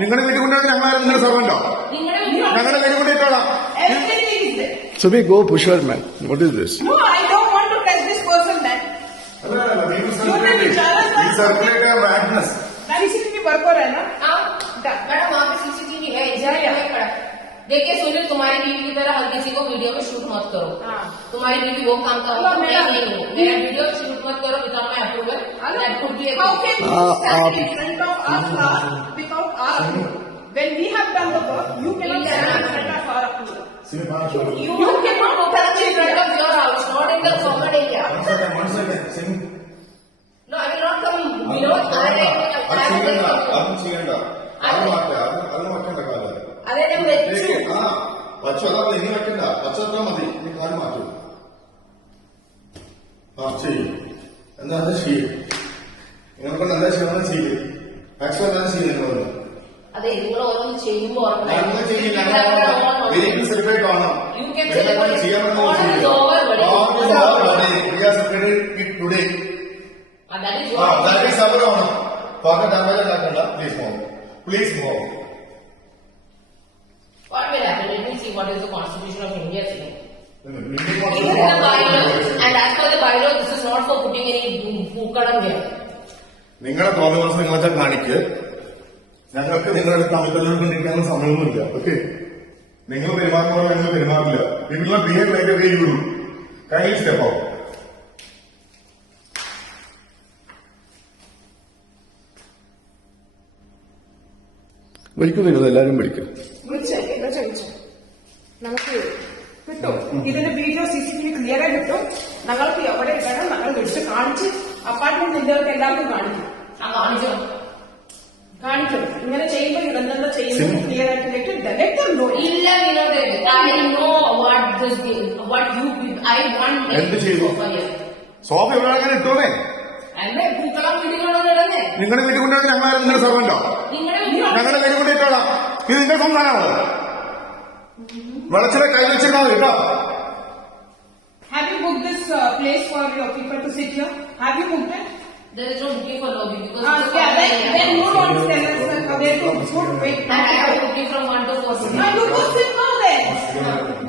നിങ്ങളുടെ വീട്ടിൽ കൊണ്ടുവന്ന് ഞങ്ങളാരും നിങ്ങളുടെ സർവന്റോ? ഞങ്ങളുടെ വീട്ടിൽ കൊണ്ടിട്ടോളാം. So we go push her, man. What is this? No, I don't want to touch this person, man. Circulate a madness. CCTV work हो रहा है ना? मैडम वहाँ पे CCTV है, इसलिए खड़ा। देखिए सुनील, तुम्हारी बीवी की तरह हर किसी को वीडियो में शूट मत करो। तुम्हारी बीवी वो काम का मेरा वीडियो शूट मत करो without my approval. That could be How can you stand in front of us without our approval? When we have done the work, you cannot stand in front of our approval. You cannot open in front of your house, not in the common area. No, I will not come below. അതെ ഞാൻ വെച്ചു. പച്ചവെള്ളം ഇനി വെക്കണ്ട, പച്ചവെള്ളം മതി. ഇനി കാല് മാറ്റൂ. ചെയ്യും. എന്താ ചെയ്യും? നിങ്ങൾക്ക് നല്ല ചെയ്യണം ചെയ്യും. മാക്സിമം എന്താ ചെയ്യുന്നത്? അതെ, നിങ്ങൾ ഓരോന്ന് ചെയ്യുമ്പോ സെലിബ്രേറ്റ് ആണോ? Please move. What will happen? Let me see what is the Constitution of India saying. It is in the bylaw, and as per the bylaw, this is not for putting any പൂക്കളം here. നിങ്ങളെ തോന്നുന്ന നിങ്ങളെ കാണിക്ക്. ഞങ്ങൾക്ക് നിങ്ങളുടെ തമ്മിൽ കൊണ്ടിരിക്കാനുള്ള സമയമൊന്നുമില്ല. ഓക്കെ, നിങ്ങൾ പെരുമാറുമ്പോൾ ഞങ്ങൾ പെരുമാറില്ല. നിങ്ങൾ behave like a way you do. Kindly step out. വിളിക്കും വരുന്നത് എല്ലാരും വിളിക്കും. നമുക്ക് കിട്ടും ഇതിന്റെ വീഡിയോ CCTV ക്ലിയർ ആയി കിട്ടും. ഞങ്ങൾക്ക് എവിടെ ഇടണം ഞങ്ങൾ വിളിച്ച് കാണിച്ച് അപ്പാർട്ട്മെന്റ് ഇന്ത്യകൾക്ക് എല്ലാവർക്കും കാണിക്കും. കാണിക്കും. ഇങ്ങനെ ചെയ്യുമ്പോൾ ഇതെന്താ ചെയ്യുന്നത് ക്ലിയർ ആയിട്ട് ഇല്ല Vinod, I know what you I want. എന്ത് ചെയ്തു? സോഫ എവിടെ അങ്ങനെ ഇട്ടോളേ. പൂക്കളം വീട്ടിൽ കൊണ്ടുവന്നിടന്നേ. നിങ്ങളുടെ വീട്ടിൽ കൊണ്ടുവന്ന് ഞങ്ങളാരും നിങ്ങളുടെ സർവന്റോ? ഞങ്ങളുടെ വീട്ടിൽ കൊണ്ടിട്ടോളാം. ഇത് നിങ്ങളുടെ സംസ്ഥാനമാണോ? വെളച്ചിലെ കൈ വെച്ചിരുന്നാൽ കേട്ടോ. Have you booked this place for your people to sit here? Have you booked it? There is no booking for lobby because then you don't tell us where to put. Wait, I have booking from 1 to 4. You go sit now then.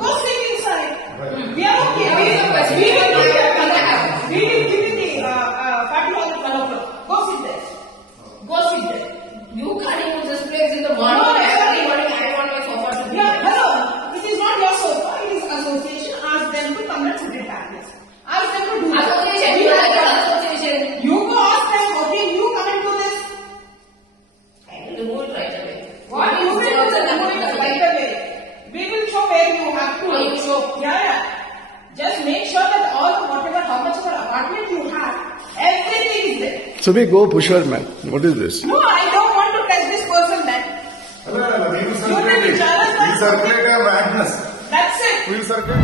Go sit inside. We are okay. We will give you the party hall at 1 o'clock. Go sit there. Go sit there. You can't use this place in the morning. No, Every morning I want my sofa to be. Yeah, hello. This is not your sofa. It is association. Ask them to come and sit it back. Ask them to do that. Association. You go ask them. Okay, you come and do this. I will remove it right away. What you will do right away. We will show where you have to. You show. Yeah. Just make sure that all whatever how much of an apartment you have, everything is there. So we go push her, man. What is this? No, I don't want to touch this person, man. Circulate a madness. That's it. We'll circulate.